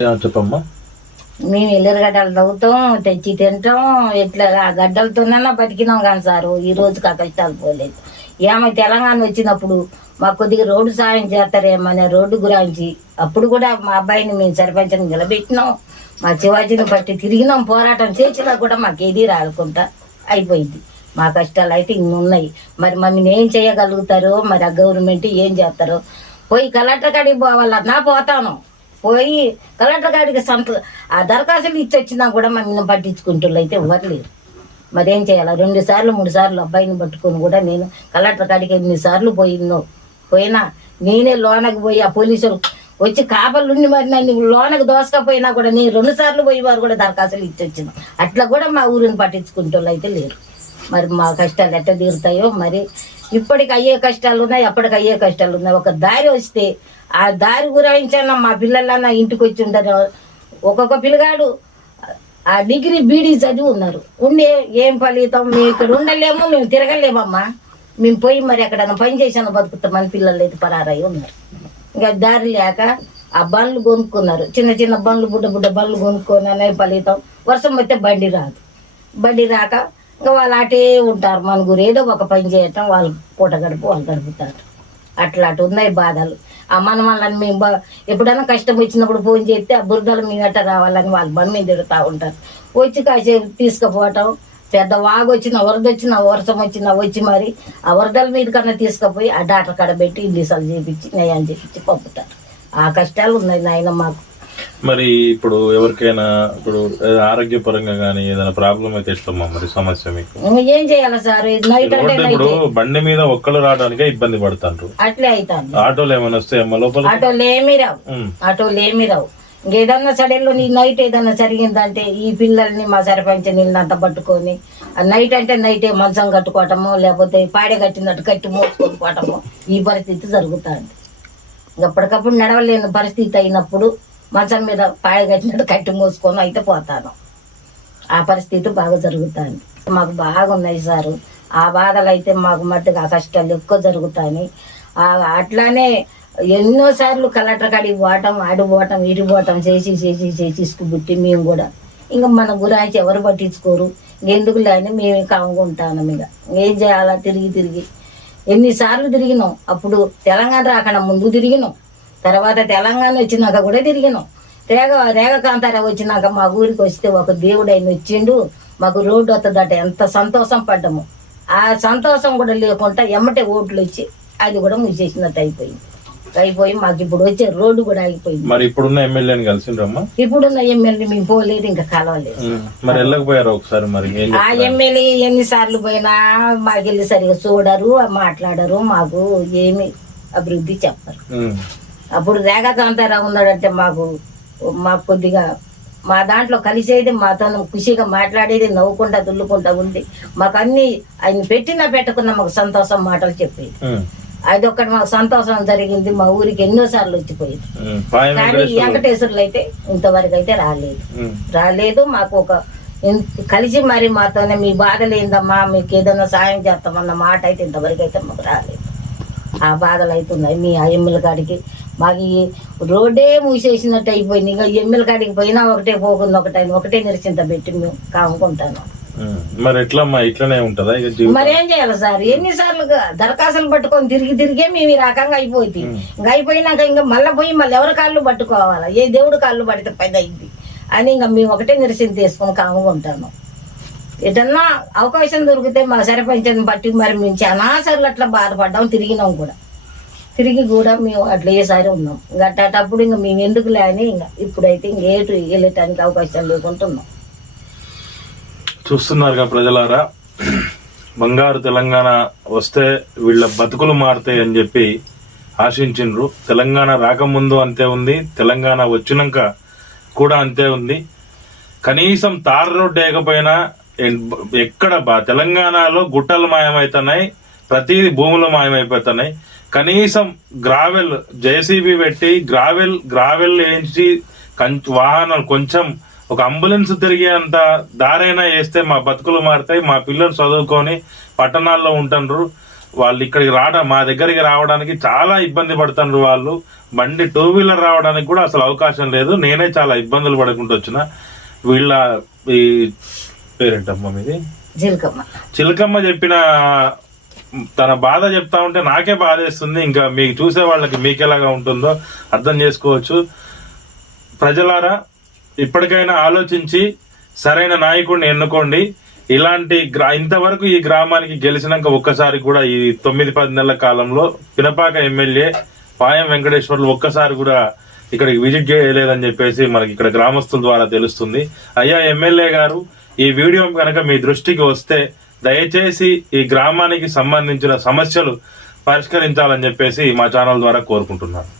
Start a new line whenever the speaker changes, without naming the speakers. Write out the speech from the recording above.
చెప్పమ్మా.
మేము ఎల్లురగడ్డలు తవ్వుతాం తెచ్చి తింటాం ఇట్లా ఆ గడ్డలతోనైనా బతికినాం కానీ సారు ఈ రోజుకి ఆ కష్టాలు పోలేదు. ఏమో తెలంగాణ వచ్చినప్పుడు మా కొద్దిగా రోడ్డు సాయం చేస్తారేమనే రోడ్డు గురించి అప్పుడు కూడా మా అబ్బాయిని మేము సర్పంచ్ని నిలబెట్టినాం. మా శివాజీని బట్టి తిరిగినాం పోరాటం చేసినా కూడా మాకు ఏది రాకుండా అయిపోయింది. మా కష్టాలు అయితే ఇన్ని ఉన్నాయి. మరి మమ్మీని ఏం చేయగలుగుతారో మరి ఆ గవర్నమెంట్ ఏం చేస్తారో. పోయి కలెక్టర్ కాడికి పోవాలన్నా పోతాను. పోయి కలెక్టర్ గారికి సంత ఆ దరఖాస్తులు ఇచ్చొచ్చినా కూడా మమ్మల్ని పట్టించుకుంటుళ్ళు అయితే ఇవ్వట్లేదు. మరేం మరి ఏం చేయాలి? రెండు సార్లు మూడు సార్లు అబ్బాయిని పట్టుకొని కూడా నేను కలెక్టర్ కాడికి ఎన్ని సార్లు పోయిందో? పోయినా నేనే లోనకి పోయి ఆ పోలీసులు వచ్చి కాపలుండి మరి నన్ను లోనకి దోసకపోయినా కూడా నేను రెండు సార్లు పోయి వారు కూడా దరఖాస్తులు ఇచ్చొచ్చిన అట్లా కూడా మా ఊరిని పట్టించుకుంటోళ్ళు అయితే లేరు మరి మా కష్టాలు ఎట్ట తీరుతాయో మరి ఇప్పటికి అయ్యే కష్టాలు ఉన్నాయి అప్పటికి అయ్యే కష్టాలు ఉన్నాయి. ఒక దారి వస్తే ఆ దారి గురించన్నా మా పిల్లలన్నా ఇంటికి వచ్చి ఉండరు. ఒక్కొక్క పిల్లగాడు ఆ డిగ్రీ బీడీ చదివి ఉన్నారు ఉండే ఏం ఫలితం? మేము ఇక్కడ ఉండలేము మేము తిరగలేమమ్మా. మేము పోయి మరి ఎక్కడైనా పని చేసాను బతుకుతామని పిల్లలు అయితే పరారై ఉన్నారు. ఇంకా దారి లేక ఆ బండ్లు కొనుక్కున్నారు. చిన్న చిన్న బండ్లు బుడ్డ బుడ్డ బండ్లు కొనుక్కొని అనే ఫలితం. వర్షం వస్తే బండి రాదు. బండి రాక ఇంకా వాళ్ళు అటే ఉంటారు. మన గురు ఏదో ఒక పని చేయటం వాళ్ళు పూట గడుపు వాళ్ళు గడుపుతారు. అట్లా అటు ఉన్నాయి బాధలు. ఆ మన వాళ్ళని మేము బా- ఎప్పుడైనా కష్టం వచ్చినప్పుడు ఫోన్ చేస్తే ఆ బురదలు మీ గట్ట రావాలని వాళ్ళు బండి మీద తిడుతూ ఉంటారు. వచ్చి కాసేపు తీసుకుపోవటం పెద్ద వాగు వచ్చిన వరద వచ్చిన వర్షం వచ్చిన వచ్చి మరి ఆ వరదల మీద కన్నా తీసుకుపోయి ఆ డాక్టర్ కాడ పెట్టి ఇల్లీసాలు చేపించి నయాలు చేపించి పంపుతారు. ఆ కష్టాలు ఉన్నాయి నాయన మాకు.
మరి ఇప్పుడు ఎవరికైనా ఇప్పుడు ఆరోగ్యపరంగా కానీ ఏదైనా ప్రాబ్లం అయితే ఇస్తామా మరి సమస్య మీకు?
ఏం చేయాలి సార్?
ఇప్పుడు బండి మీద ఒక్కళ్ళు రావడానికే ఇబ్బంది పడుతుండ్రు.
అట్లే అవుతుంది
ఆటోలు ఏమైనా వస్తాయమ్మా లోపల
ఆటోలు ఏమీ రావు. ఆటోలు ఏమీ రావు. ఇంకేదన్నా సడన్లో నీ నైట్ ఏదన్నా జరిగిందంటే ఈ పిల్లల్ని మా సర్పంచ్ నీళ్ళంతా పట్టుకొని నైట్ అంటే నైటే మంచం కట్టుకోవటము లేకపోతే పాడే కట్టినట్టు కట్టి మోసుకొని పోవటము ఈ పరిస్థితి జరుగుతుంది. ఎప్పటికప్పుడు నడవలేని పరిస్థితి అయినప్పుడు మంచం మీద పాయ కట్టినట్టు కట్టి మూసుకొని అయితే పోతాను. ఆ పరిస్థితి బాగా జరుగుతాను మాకు బాగా ఉన్నాయి సారు. ఆ బాధలు అయితే మాకు మట్టుగా ఆ కష్టాలు ఎక్కువ జరుగుతాయి. అట్లానే ఎన్నోసార్లు కలెక్టర్ కాడికి పోవటం ఆడి పోవటం ఇటు పోవటం చేసి చేసి చేసి బుట్టి మేము కూడా. ఇంకా మన గురించి ఎవరు పట్టించుకోరు. ఎందుకు లేని మేము కాముకుంటాను ఇక. ఏం చేయాలా? తిరిగి తిరిగి. ఎన్నిసార్లు తిరిగినాం? అప్పుడు తెలంగాణ రాకుండా ముందు తిరిగినాం. తర్వాత తెలంగాణ వచ్చినాక కూడా తిరిగినాం. రేగ రేగ కాంతారా వచ్చినాక మా ఊరికి వస్తే ఒక దేవుడు ఆయన వచ్చిండు. మాకు రోడ్డు వస్తుందట ఎంత సంతోషం పడ్డాము. ఆ సంతోషం కూడా లేకుండా ఎమ్మటే ఓట్లు వచ్చి అది కూడా మూసేసినట్టు అయిపోయింది. అయిపోయి మాకు ఇప్పుడు వచ్చే రోడ్డు కూడా ఆగిపోయింది.
మరి ఇప్పుడున్న ఎమ్మెల్యేని కలిసిండ్రమ్మా
ఇప్పుడున్న ఎమ్మెల్యే మేము పోలేదు ఇంకా కలవలేదు.
మరి వెళ్ళకపోయారు ఒకసారి మరి?
ఆ ఎమ్మెల్యే ఎన్నిసార్లు పోయినా మాకు వెళ్ళి సరిగా చూడరు మాట్లాడరు మాకు ఏమి అభివృద్ధి చెప్పరు. అప్పుడు రేఖాకాంతారావు ఉన్నాడంటే మాకు మాకు కొద్దిగా మా దాంట్లో కలిసేది మాతో ఖుషిగా మాట్లాడేది నవ్వుకుంటా దుల్లుకుంటా ఉంది మాకు అన్ని ఆయన పెట్టినా పెట్టకున్నా మాకు సంతోషం మాటలు చెప్పేది
ఉమ్.
అది ఒక్కటి మాకు సంతోషం జరిగింది మా ఊరికి ఎన్నోసార్లు వచ్చిపోయింది
ఉమ్. పాయం
కానీ
వెంకటేశ్వర
వెంకటేశ్వర్లు అయితే ఇంతవరకు అయితే రాలేదు. రాలేదు మాకు ఒక కలిసి మరి మాతోనే మీ బాధలు ఏందమ్మా మీకు ఏదైనా సాయం చేస్తామన్న మాట అయితే ఇంతవరకు అయితే మాకు రాలేదు ఆ బాధలు అవుతున్నాయి మీ ఆ ఎమ్మెల కాడికి మాకు రోడ్డే మూసేసినట్టు అయిపోయింది. ఇంకా ఎమ్మెల కాడికి పోయినా ఒకటే పోకుండా ఒకటే ఒకటే నిరిచింత పెట్టి మేము కాముకుంటాను.
మరి ఎట్లమ్మా? ఇట్లనే ఉంటదా
మరి ఏం చేయాలి సార్? ఎన్నిసార్లు దరఖాస్తులు పట్టుకొని తిరిగి తిరిగే మేము ఈ రకంగా అయిపోయింది ఇంకా అయిపోయినాక ఇంకా మళ్ళీ పోయి మళ్ళీ ఎవరి కాళ్ళు పట్టుకోవాలా? ఏ దేవుడు కాళ్ళు పడితే పైన అయింది. అని ఇంకా మేము ఒకటే నిరసన తీసుకొని కాముకుంటాను. ఎటన్నా అవకాశం దొరికితే మా సర్పంచ్ని బట్టి మరి మేము చాలా సార్లు అట్లా బాధపడ్డాం తిరిగినాం కూడా. తిరిగి కూడా మేము అట్లా ఏసారి ఉన్నాం. ఇంకా అట్టేటప్పుడు ఇంకా మేము ఎందుకు లేని ఇంకా ఇప్పుడైతే ఇంకేటు వెళ్ళటానికి అవకాశం లేకుండా ఉన్నాం.
చూస్తున్నారుగా ప్రజలారా బంగారు తెలంగాణ వస్తే వీళ్ళ బతుకులు మారుతాయి అని చెప్పి ఆశించిండ్రు. తెలంగాణ రాకముందు అంతే ఉంది తెలంగాణ వచ్చినాక కూడా అంతే ఉంది. కనీసం తార రోడ్డు వేయకపోయినా ఎక్కడ బా తెలంగాణలో గుట్టలు మాయమవుతున్నాయి ప్రతిదీ భూములు మాయమైపోతున్నాయి. కనీసం గ్రావెల్ జేసీబీ పెట్టి గ్రావెల్ గ్రావెల్ వేయించి వాహనాలు కొంచెం ఒక అంబులెన్స్ తిరిగేంత దారైనా వేస్తే మా బతుకులు మారుతాయి. మా పిల్లలు చదువుకొని పట్టణాల్లో ఉంటుండ్రు. వాళ్ళు ఇక్కడికి రావడం మా దగ్గరికి రావడానికి చాలా ఇబ్బంది పడుతున్నారు వాళ్ళు. బండి టూ వీలర్ రావడానికి కూడా అసలు అవకాశం లేదు. నేనే చాలా ఇబ్బందులు పడుకుంటూ వచ్చిన. వీళ్ళ ఈ పేరేంటమ్మా మీది?
జీలకమ్మ
చిలకమ్మ చెప్పిన తన బాధ చెప్తా ఉంటే నాకే బాధేస్తుంది ఇంకా మీకు చూసే వాళ్ళకి మీకు ఎలాగా ఉంటుందో అర్థం చేసుకోవచ్చు. ప్రజలారా ఇప్పటికైనా ఆలోచించి సరైన నాయకుడిని ఎన్నుకోండి. ఇలాంటి గ్రా ఇంతవరకు ఈ గ్రామానికి గెలిచినాక ఒక్కసారి కూడా ఈ తొమ్మిది పది నెలల కాలంలో పినపాక ఎమ్మెల్యే పాయం వెంకటేశ్వర్లు ఒక్కసారి కూడా ఇక్కడికి విజిట్ చేయలేదని చెప్పేసి మనకి ఇక్కడ గ్రామస్తుల ద్వారా తెలుస్తుంది. అయ్యా ఎమ్మెల్యే గారు ఈ వీడియో కనుక మీ దృష్టికి వస్తే దయచేసి ఈ గ్రామానికి సంబంధించిన సమస్యలు పరిష్కరించాలని చెప్పేసి మా ఛానల్ ద్వారా కోరుకుంటున్నాను.